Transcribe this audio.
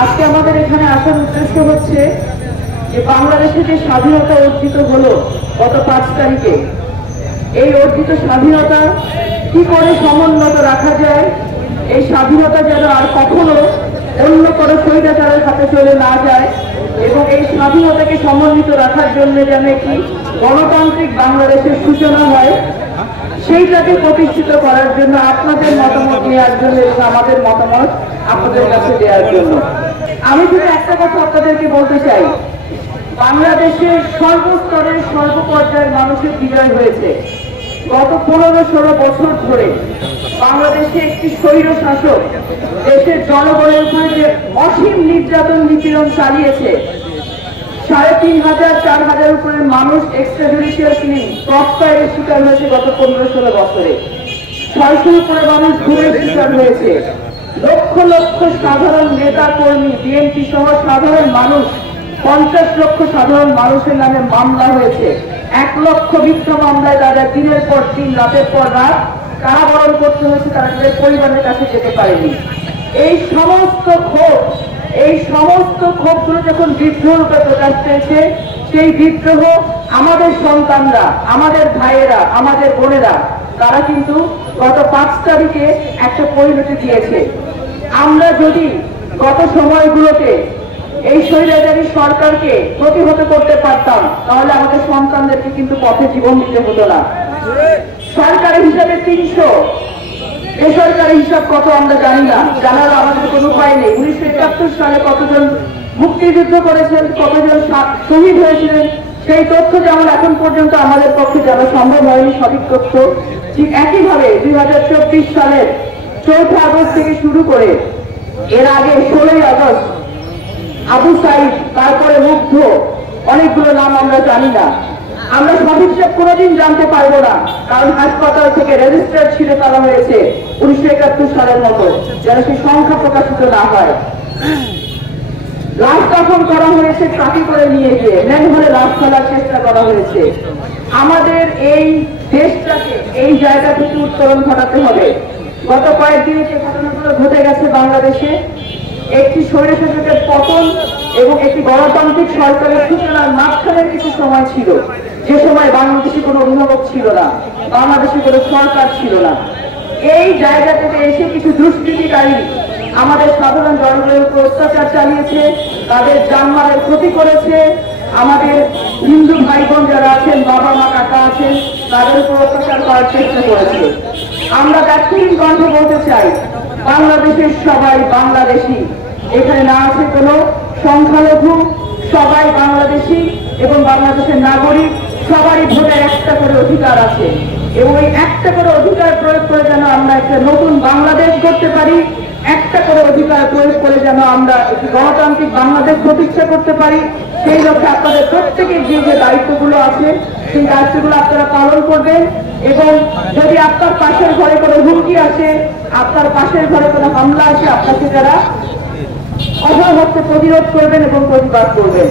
আজকে আমাদের এখানে আসার উদ্দেশ্য হচ্ছে যে বাংলাদেশে যে স্বাধীনতা অর্জিত হলো গত 5 তারিখে, এই অর্জিত স্বাধীনতা কি করে সমুন্নত রাখা যায়, এই স্বাধীনতা যেন আর কখনো অন্য কোনো স্বৈরাচারের হাতে চলে না যায় এবং এই স্বাধীনতাকে সমন্বিত রাখার জন্য যেন একটি গণতান্ত্রিক বাংলাদেশের সূচনা হয়, সেইটাকে প্রতিষ্ঠিত করার জন্য আপনাদের মতামত নেওয়ার জন্য এবং আমাদের মতামত আপনাদের কাছে দেওয়ার জন্য আমি শুধু একটা কথা আপনাদেরকে বলতে চাই। বাংলাদেশের সর্বস্তরের সর্বপর্যায়ের মানুষের বিজয় হয়েছে। গত 15-16 বছর ধরে বাংলাদেশে একটি স্বৈর শাসক দেশের জনগণের উপরে যে অসীম নির্যাতন নিপীড়ন চালিয়েছে, 3500-4000 উপরে মানুষ এক্সট্রাজুডিশিয়াল কিলিং ক্রসফায়ারের শিকার হয়েছে গত 15-16 বছরে। 600 উপরে মানুষ গুমের শিকার হয়েছে। লক্ষ লক্ষ সাধারণ নেতা কর্মী, বিএনপি সহ সাধারণ মানুষ, 50 লক্ষ সাধারণ মানুষের নামে মামলা হয়েছে। 1 লক্ষ মিথ্যা মামলায় তাদের দিনের পর দিন, রাতের পর রাত কারাবরণ করতে হয়েছে, তারা তাদের পরিবারের কাছে যেতে পারেনি। এই সমস্ত ক্ষোভগুলো যখন বিদ্রোহ রূপে প্রকাশ পেয়েছে, সেই বিদ্রোহ আমাদের সন্তানরা, আমাদের ভাইয়েরা, আমাদের বোনেরা, তারা কিন্তু গত 5 তারিখে একটা পরিণতি দিয়েছে। আমরা যদি গত সময়গুলোতে এই স্বৈরাচারী সরকারকে প্রতিহত করতে পারতাম, তাহলে আমাদের সন্তানদেরকে কিন্তু পথে জীবন দিতে হতো না। সরকারি হিসাবে 300, বেসরকারি হিসাব কত আমরা জানি না, জানার আমাদের কোনো উপায় নেই। 1971 সালে কতজন মুক্তিযুদ্ধ করেছেন, কতজন শহীদ হয়েছিলেন, সেই তথ্য যেমন এখন পর্যন্ত আমাদের পক্ষে জানা সম্ভব হয়নি সঠিক তথ্য, ঠিক একইভাবে 2024 সালের 4 আগস্ট থেকে শুরু করে এর আগে 16 আগস্ট আবু সাইদ, তারপরে মুগ্ধ, অনেকগুলো নাম আমরা জানি না। আমরা সঠিক হিসাব কোনোদিন জানতে পারবো না, কারণ হাসপাতাল থেকে রেজিস্টার ছিঁড়ে ফেলা হয়েছে 1971 সালের মতো, যেন সেই সংখ্যা প্রকাশিত না হয়। লাশ দাফন করা হয়েছে ট্রাকে করে নিয়ে গিয়ে, ম্যানহোলে লাশ ফেলার চেষ্টা করা হয়েছে। আমাদের এই দেশটাকে এই জায়গা থেকে উত্তরণ ঘটাতে হবে। গত কয়েকদিনে যে ঘটনাগুলো ঘটে গেছে বাংলাদেশে, একটি স্বৈরশাসকের পতন এবং একটি গণতান্ত্রিক সরকারের সূচনার মাঝখানের কিছু সময় ছিল, যে সময় বাংলাদেশে কোনো অভিভাবক ছিল না, বাংলাদেশে কোনো সরকার ছিল না। এই জায়গা থেকে এসে কিছু দুষ্কৃতিকারী আমাদের সাধারণ জনগণের উপর অত্যাচার চালিয়েছে, তাদের জানমালের ক্ষতি করেছে, আমাদের হিন্দু ভাই বোন যারা আছেন, বাবা মা কাকা আছেন, তাদের উপর অত্যাচার করার চেষ্টা করেছে। আমরা ব্যক্তিহীন কণ্ঠে বলতে চাই, বাংলাদেশের সবাই বাংলাদেশি, এখানে না আছে কোনো সংখ্যালঘু, সবাই বাংলাদেশি এবং বাংলাদেশের নাগরিক, সবারই ভোটের একটা করে অধিকার আছে এবং এই একটা করে অধিকার প্রয়োগ করে যেন আমরা একটা নতুন বাংলাদেশ করতে পারি, একটা করে অধিকার প্রয়োগ করে যেন আমরা একটি গণতান্ত্রিক বাংলাদেশ প্রতিষ্ঠা করতে পারি, সেই লক্ষ্যে আপনাদের প্রত্যেকের যে যে দায়িত্বগুলো আছে সেই দায়িত্বগুলো আপনারা পালন করবেন। এবং যদি আপনার পাশের ঘরে কোনো হুমকি আসে, আপনার পাশের ঘরে কোনো হামলা আসে, আপনাকে যারা অভয় হতে প্রতিরোধ করবেন এবং প্রতিবাদ করবেন।